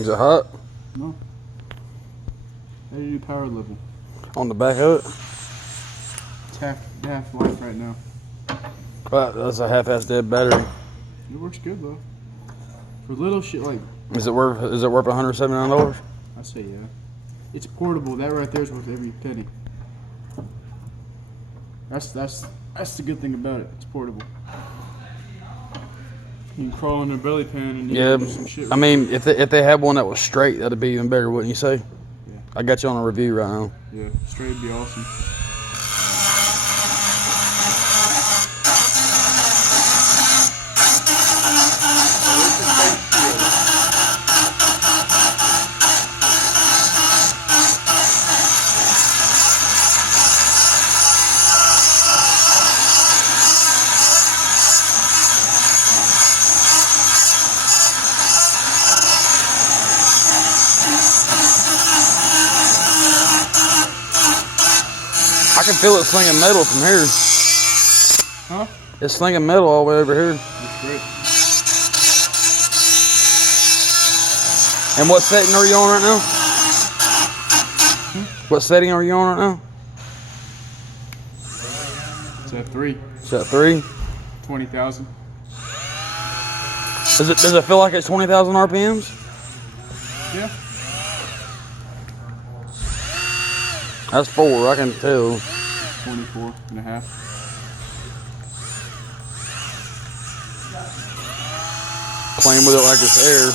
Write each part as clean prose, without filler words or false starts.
Is it hot? No. How do you do power level? On the back of it? It's half life right now. That's a half-ass dead battery. It works good though. For little shit like. Is it worth $179? I say yeah. It's portable. That right there is worth every penny. That's the good thing about it. It's portable. You can crawl in a belly pan and do some shit. I mean, if they had one that was straight, that'd be even better, wouldn't you say? Yeah. I got you on a review right now. Yeah, straight would be awesome. I can feel it slinging metal from here. Huh? It's slinging metal all the way over here. That's great. And what setting are you on right now? What setting are you on right now? It's at 3. It's at 3? 20,000. Does it feel like it's 20,000 RPMs? Yeah. That's 4, I can tell. 24 and a half. Playing with it like it's air.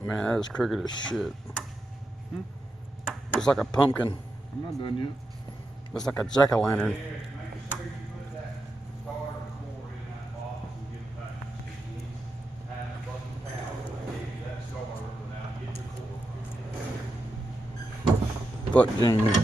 Man, that is crooked as shit. It's like a pumpkin. I'm not done yet. It's like a jack-o'-lantern. Fuck June.